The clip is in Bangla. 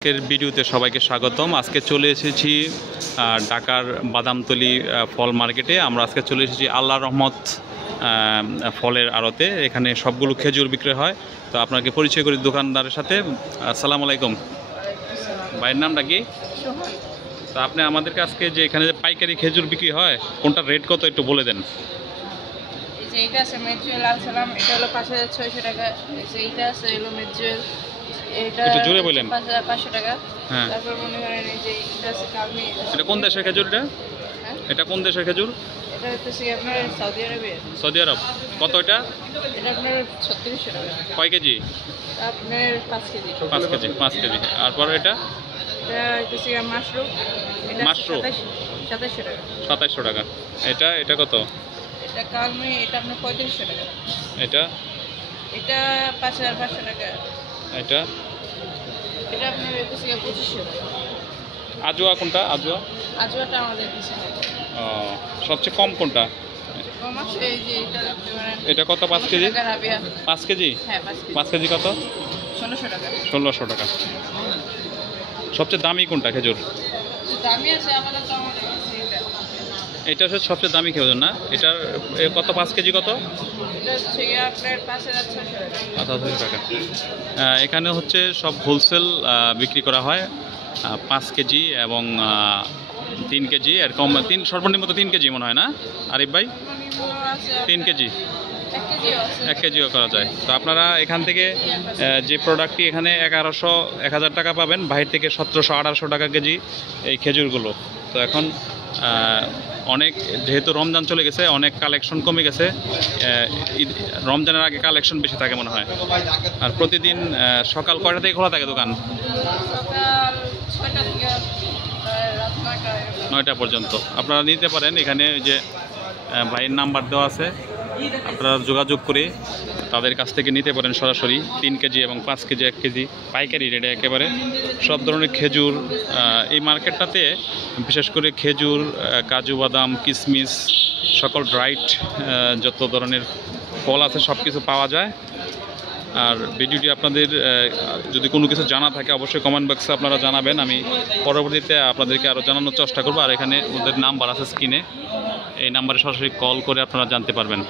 আজকের ভিডিওতে সবাইকে স্বাগতম। আজকে চলে এসেছি ঢাকার বাদামতলী ফল মার্কেটে। আমরা আজকে চলে এসেছি আল্লাহর রহমত ফলের আড়তে। এখানে সবগুলো খেজুর বিক্রি হয়। তো আপনাকে পরিচয় করি দোকানদারের সাথে। আসসালামু আলাইকুম। ভাইয়ের নামটা কি? তো আপনি আমাদেরকে আজকে যে এখানে যে পাইকারি খেজুর বিক্রি হয় কোনটা রেট কত একটু বলে দেন। এইটা আছে মেজুয়েল লাল সালাম, এটা হলো 5600 টাকা। এইটা আছে হলো মেজুয়েল, এটা একটু জোরে বলেন। 5500 টাকা। হ্যাঁ, তারপর মনে করেন এই যে এটা আছে কালমি। এটা কোন দেশের খেজুর? এটা কোন দেশের খেজুর? এটা হচ্ছে আপনার সৌদি আরবের। সৌদি আরব। কত এটা? এটা আপনার 3600 টাকা। কয় কেজি? আপনার 5 কেজি। 5 কেজি। 5 কেজি। তারপর এটা হচ্ছে মাশরুম, এটা মাশরুম 2700 টাকা। 2700 টাকা। এটা কত? এটা কালমি, এটা আপনার 3500 টাকা। এটা এটা 5500 টাকা। এটা এটা আপনার হচ্ছে 2500 টাকা। আজোয়া কোনটা? আজোয়া আজওয়াটা আমাদের কিছু নেই। ও, সবচেয়ে কম কোনটা? কম আছে এই যে এটা দেখতে পারেন। এটা কত? 5 কেজি? টাকা রাবিয়া। 5 কেজি? হ্যাঁ 5 কেজি। 5 কেজি কত? 1600 টাকা। 1600 টাকা। সবচেয়ে দামি কোনটা খেজুর? দামি আছে আমাদের, তো আমাদের কাছে এটা। এটা হচ্ছে সবচেয়ে দামি খেজুর না? এটার কত? 5 কেজি কত? এটা হচ্ছে আপনার 5600 টাকা। 5000 টাকা। এখানে হচ্ছে সব হোলসেল বিক্রি করা হয়। 5 কেজি এবং 3 কেজি, এরকম সর্বনিম্ন তো 3 কেজি মনে হয় না আরিফ ভাই? সর্বনিম্ন আছে 3 কেজি, 1 কেজিও আছে। 1 কেজিও করা যায়। তো আপনারা এখান থেকে যে প্রোডাক্টটি এখানে 1000 টাকা পাবেন, বাইরে থেকে 1700-1800 টাকা কেজি এই খেজুরগুলো। তো এখন অনেক, যেহেতু রমজান চলে গেছে, অনেক কালেকশন কমে গেছে। রমজানের আগে কালেকশন বেশি থাকে মনে হয়। আর প্রতিদিন সকাল কয়টা থেকে খোলা থাকে দোকান? সকাল 6টা থেকে রাত 9টা পর্যন্ত। আপনারা নিতে পারেন। এখানে ওই যে ভাইয়ের নাম্বার দেওয়া আছে, আপনারা যোগাযোগ করে তাদের কাছ থেকে নিতে পারেন সরাসরি। 3 কেজি এবং 5 কেজি, 1 কেজি পাইকারি রেটে একেবারে সব ধরনের খেজুর। এই মার্কেটটাতে বিশেষ করে খেজুর, কাজু বাদাম, কিশমিশ, সকল ড্রাইড যত ধরনের ফল আছে সব কিছু পাওয়া যায়। আর ভিডিওটি আপনাদের যদি কোনো কিছু জানা থাকে অবশ্যই কমেন্ট বক্সে আপনারা জানাবেন। আমি পরবর্তীতে আপনাদেরকে আরও জানানোর চেষ্টা করব। আর এখানে ওদের নাম্বার আছে স্ক্রিনে, এই নাম্বারে সরাসরি কল করে আপনারা জানতে পারবেন।